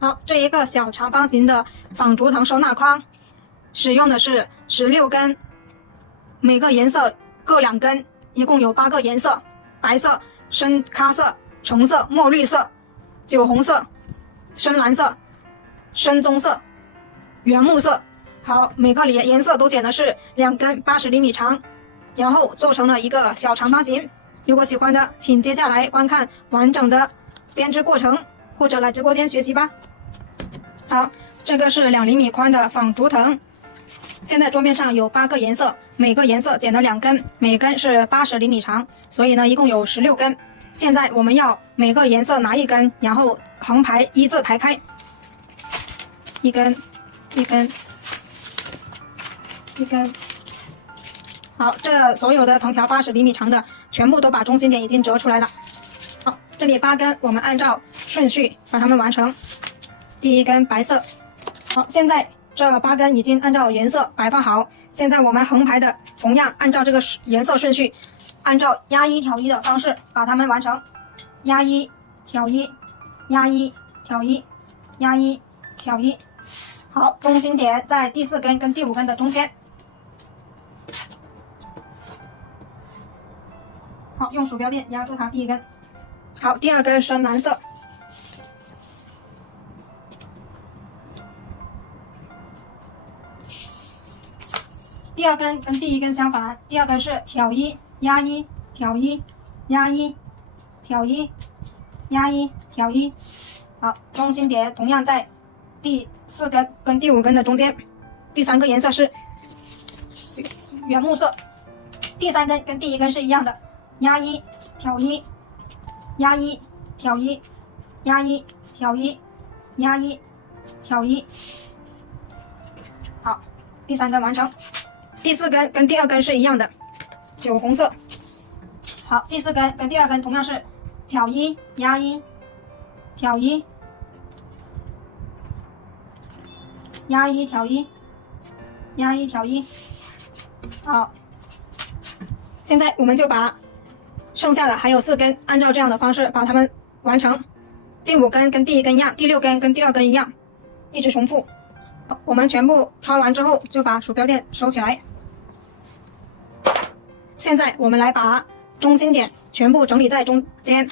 好，这一个小长方形的纺竹藤收纳筐，使用的是16根，每个颜色各2根，一共有8个颜色：白色、深咖色、橙色、墨绿色、酒红色、深蓝色、深棕色、原木色。好，每个颜色都剪的是2根80厘米长，然后做成了一个小长方形。如果喜欢的，请接下来观看完整的编织过程，或者来直播间学习吧。好，这个是2厘米宽的纺竹藤，现在桌面上有8个颜色，每个颜色剪了2根，每根是80厘米长，所以呢一共有16根。现在我们要每个颜色拿1根，然后横排依次排开，一根一根一根。好，这所有的藤条80厘米长的全部都把中心点已经折出来了。好，这里8根我们按照顺序把它们完成。第一根白色。好，现在这8根已经按照颜色摆放好，现在我们横排的同样按照这个颜色顺序，按照压1挑1的方式把它们完成。压1挑1，压1挑1，压1挑1。好，中心点在第4根跟第5根的中间。好，用鼠标垫压住它第一根。好，第2根深蓝色。第2根跟第1根相反，第2根是挑1压1挑1压1挑1压1挑1。好，中心点同样在第4根跟第5根的中间。第3个颜色是原木色，第3根跟第1根是一样的，压1挑1压1挑1压1挑1压1挑1。好，第3根完成。第4根跟第2根是一样的，酒红色。好，第4根跟第2根同样是挑1压1挑1压1挑1压1挑1。好，现在我们就把剩下的还有4根按照这样的方式把它们完成。第5根跟第1根一样，第6根跟第2根一样，一直重复。我们全部穿完之后就把鼠标垫收起来。现在我们来把中心点全部整理在中间。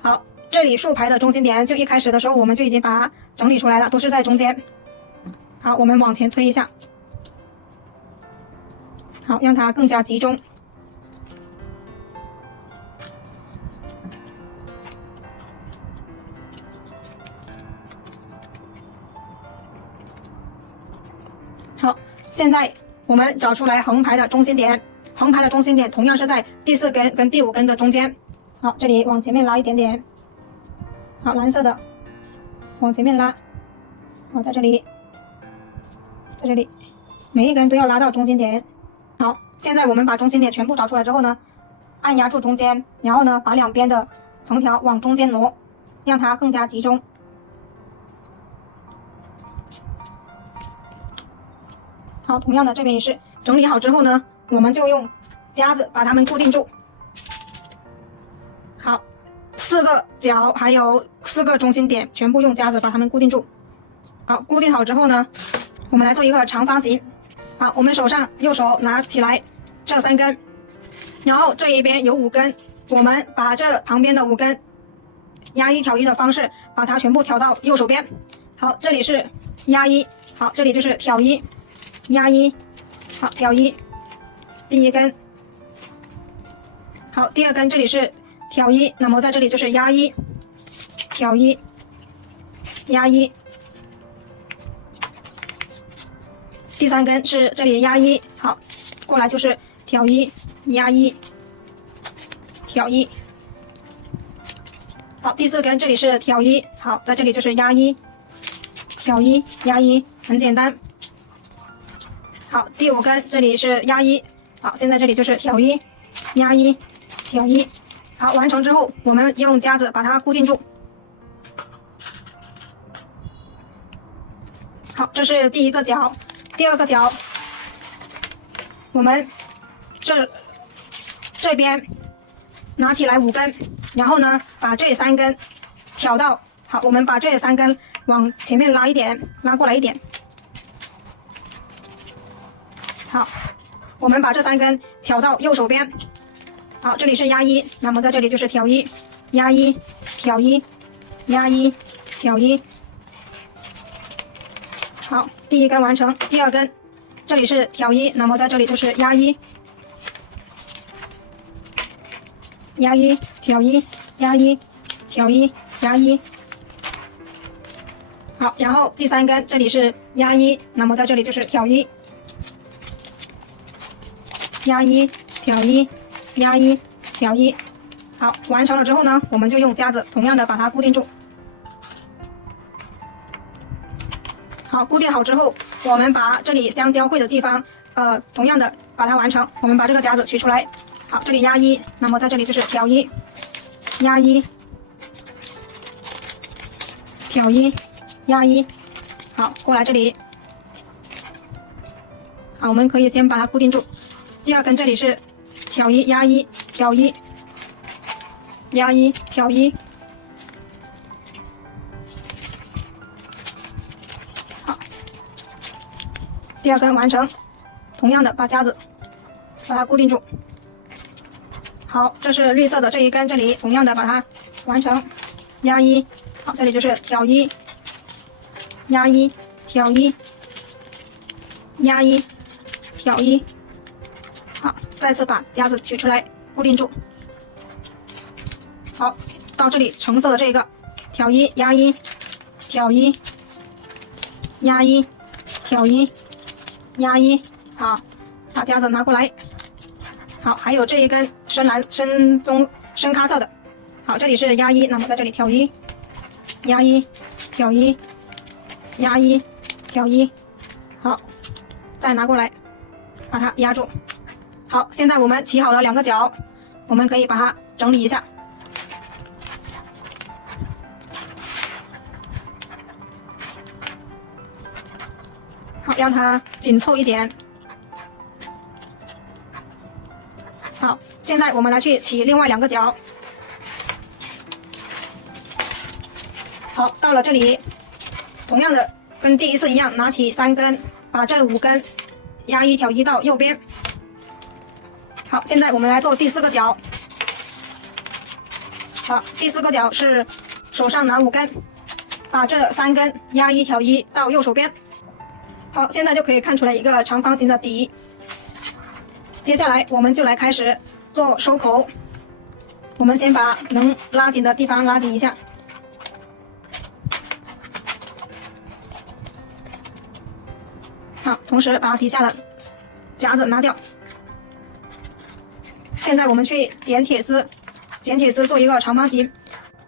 好，这里竖排的中心点就一开始的时候我们就已经把它整理出来了，都是在中间。好，我们往前推一下，好，让它更加集中。好，现在我们找出来横排的中心点，横排的中心点同样是在第4根跟第5根的中间。好，这里往前面拉一点点。好，蓝色的往前面拉。好，在这里，在这里，每一根都要拉到中心点。好，现在我们把中心点全部找出来之后呢，按压住中间，然后呢把2边的藤条往中间挪，让它更加集中。好，同样的这边也是整理好之后呢，我们就用夹子把它们固定住。好，4个角还有4个中心点全部用夹子把它们固定住。好，固定好之后呢，我们来做一个长方形。好，我们右手拿起来这3根，然后这一边有5根，我们把这旁边的5根压1挑1的方式把它全部挑到右手边。好，这里是压1，好，这里就是挑1压1，好，挑1，第1根。好，第2根这里是挑1，那么在这里就是压1挑1压1。第3根是这里压1，好，过来就是挑1压1挑1。好，第4根这里是挑1，好，在这里就是压1挑1压1，很简单。好，第5根这里是压1，好，现在这里就是挑1压1挑1。好，完成之后我们用夹子把它固定住。好，这是第1个角。第2个角，我们这边拿起来5根，然后呢把这3根挑到好，我们把这3根往前面拉一点，拉过来一点。好，我们把这3根挑到右手边。好，这里是压1，那么在这里就是挑1，压1，挑1，压1，挑1。好，第一根完成，第2根，这里是挑1，那么在这里就是压1，压1，挑1，压1，挑1，压1。好，然后第3根这里是压1，那么在这里就是挑1，压1，挑1，压1，挑1。好，完成了之后呢，我们就用夹子同样的把它固定住。好，固定好之后，我们把这里相交汇的地方，同样的把它完成。我们把这个夹子取出来。好，这里压1，那么在这里就是挑1，压1，挑1，压1。好，过来这里。好，我们可以先把它固定住。第2根这里是挑1，压1，挑1，压1，挑1。好，第2根完成，同样的把夹子把它固定住。好，这是绿色的这一根，这里同样的把它完成，压1。好，这里就是挑1，压1，挑1，压1，挑1。好，再次把夹子取出来固定住。好，到这里橙色的这个挑1，压1，挑1，压1，挑1，压1。好，把夹子拿过来。好，还有这一根深蓝、深棕、深咖色的。好，这里是压1，那么在这里挑1，压1，挑1，压1，挑1。好，再拿过来，把它压住。好，现在我们起好了2个角，我们可以把它整理一下。好，让它紧凑一点。好，现在我们来去起另外2个角。好，到了这里，同样的跟第一次一样，拿起3根，把这5根压1，挑1到右边。好，现在我们来做第4个角。好，第4个角是手上拿5根，把这3根压1，挑1到右手边。好，现在就可以看出来一个长方形的底。接下来我们就来开始做收口。我们先把能拉紧的地方拉紧一下。好，同时把底下的夹子拿掉。现在我们去剪铁丝，剪铁丝做一个长方形，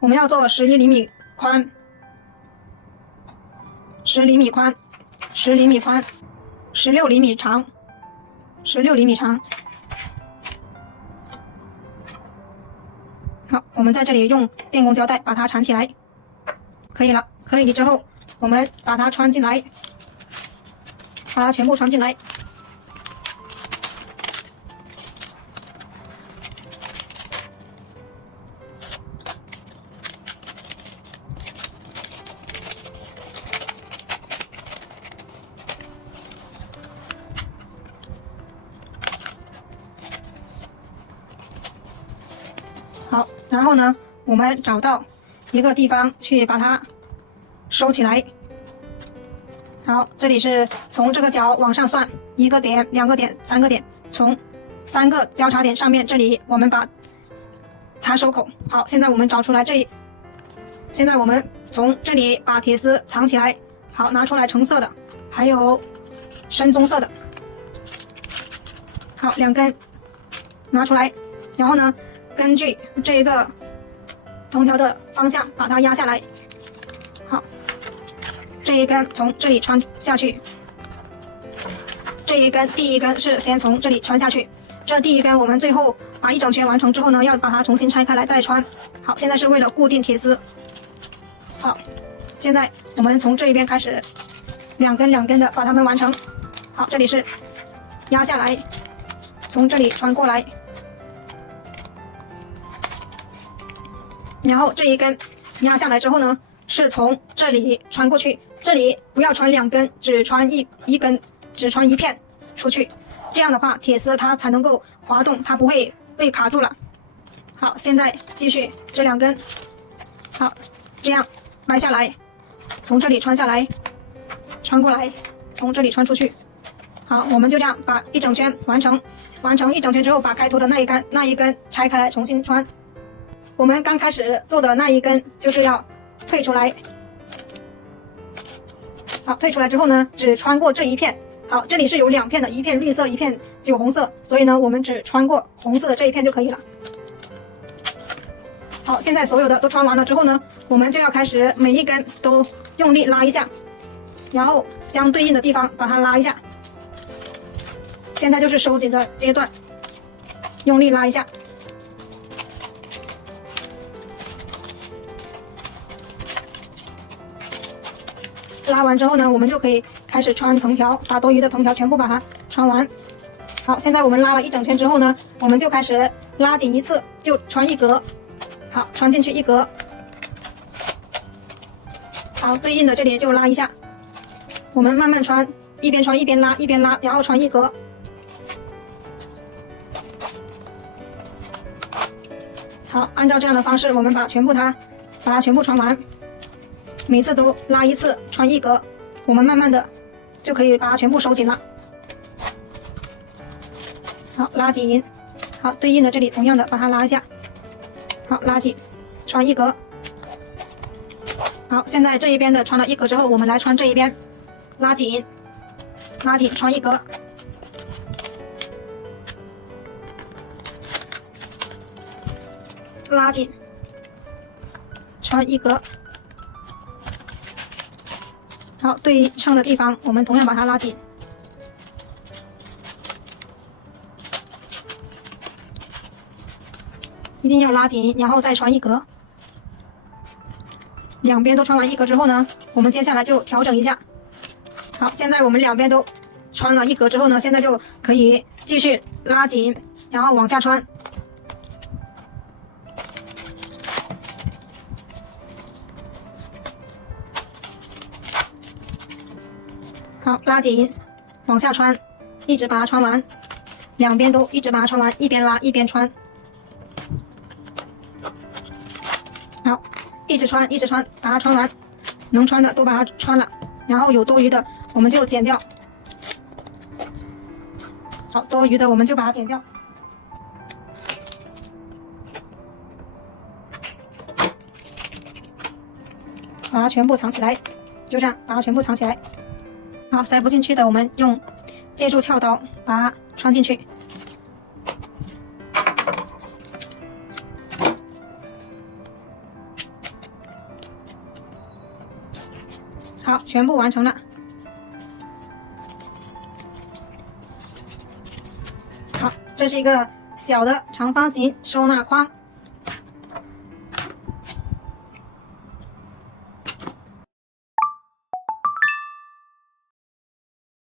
我们要做11厘米宽，10厘米宽，10厘米宽，16厘米长，16厘米长。好，我们在这里用电工胶带把它缠起来，可以了。可以之后，我们把它穿进来，把它全部穿进来。好，然后呢，我们找到一个地方去把它收起来。好，这里是从这个角往上算，1个点、2个点、3个点，从3个交叉点上面，这里我们把它收口。好，现在我们找出来现在我们从这里把铁丝藏起来。好，拿出来橙色的，还有深棕色的。好，2根拿出来，然后呢，根据这一个藤条的方向把它压下来。好，这一根从这里穿下去，这一根第一根是先从这里穿下去，这第一根我们最后把一整圈完成之后呢，要把它重新拆开来再穿。好，现在是为了固定铁丝。好，现在我们从这一边开始2根2根的把它们完成。好，这里是压下来，从这里穿过来，然后这一根压下来之后呢，是从这里穿过去，这里不要穿2根，只穿一根，只穿一片出去。这样的话，铁丝它才能够滑动，它不会被卡住了。好，现在继续这2根，好，这样掰下来，从这里穿下来，穿过来，从这里穿出去。好，我们就这样把一整圈完成。完成一整圈之后，把开头的那一根拆开来重新穿。我们刚开始做的那一根就是要退出来。好，退出来之后呢，只穿过这一片。好，这里是有2片的，一片绿色，一片酒红色，所以呢，我们只穿过红色的这一片就可以了。好，现在所有的都穿完了之后呢，我们就要开始每一根都用力拉一下，然后相对应的地方把它拉一下。现在就是收紧的阶段，用力拉一下。拉完之后呢，我们就可以开始穿藤条，把多余的藤条全部把它穿完。好，现在我们拉了一整圈之后呢，我们就开始拉紧一次，就穿1格。好，穿进去1格。好，对应的这里就拉一下。我们慢慢穿，一边穿一边拉，一边拉，然后穿1格。好，按照这样的方式，我们把它全部穿完。每次都拉一次，穿1格，我们慢慢的就可以把它全部收紧了。好，拉紧。好，对应的这里同样的把它拉一下。好，拉紧，穿1格。好，现在这一边的穿了1格之后，我们来穿这一边，拉紧，拉紧，穿1格。拉紧，穿1格。好，对称的地方我们同样把它拉紧。一定要拉紧，然后再穿1格。两边都穿完1格之后呢，我们接下来就调整一下。好，现在我们两边都穿了1格之后呢，现在就可以继续拉紧，然后往下穿。好，拉紧，往下穿，一直把它穿完，两边都一直把它穿完，一边拉一边穿。好，一直穿，一直穿，把它穿完，能穿的都把它穿了，然后有多余的我们就剪掉。好，多余的我们就把它剪掉。把它全部藏起来，就这样把它全部藏起来。好，塞不进去的我们用借助撬刀把它穿进去。好，全部完成了。好，这是一个小的长方形收纳筐。